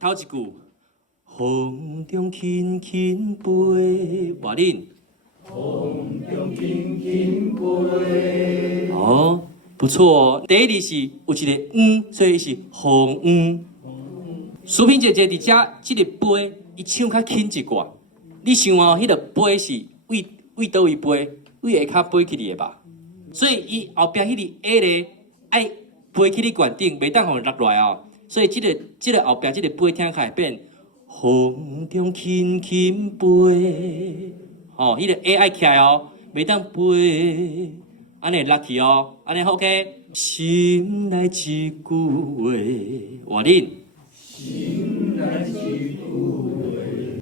头一句，风中轻轻飞，外恁。风中轻轻飞。哦，不错哦。第一字是有一个所以是风。淑萍姐姐伫遮，即个飞，伊唱较轻一寡。你想哦，迄个飞是为倒位飞？为下骹飞起嚟的吧？所以伊后壁迄个 A 咧，爱飞起你悬顶，袂当互落来哦。所以即个后壁即个飞听起来变风中轻轻飞。哦，迄个 A 爱起来哦，袂当飞，安尼落去哦，安尼 OK。心内一句话，话恁。心内一句话。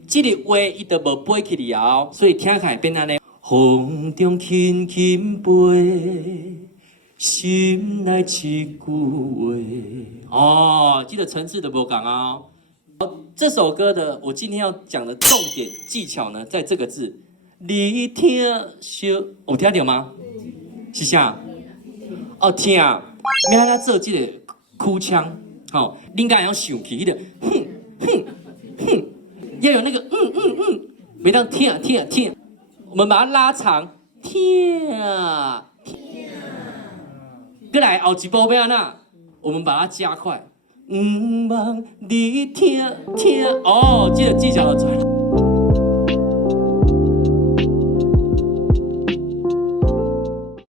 即个话伊就无飞起哩后，所以听起来变安尼。风中轻轻飞，心内一句话。哦，这个层次都无共啊。这首歌的我今天要讲的重点技巧呢，在这个字。你听小，有听到吗？是啥？哦，听，要安怎做这个哭腔？好，恁敢会晓想起迄个哼，要有那个袂当听。我们把它拉长，听。再来后一步要安怎？我们把它加快，望你听。哦，这个技巧就出来了。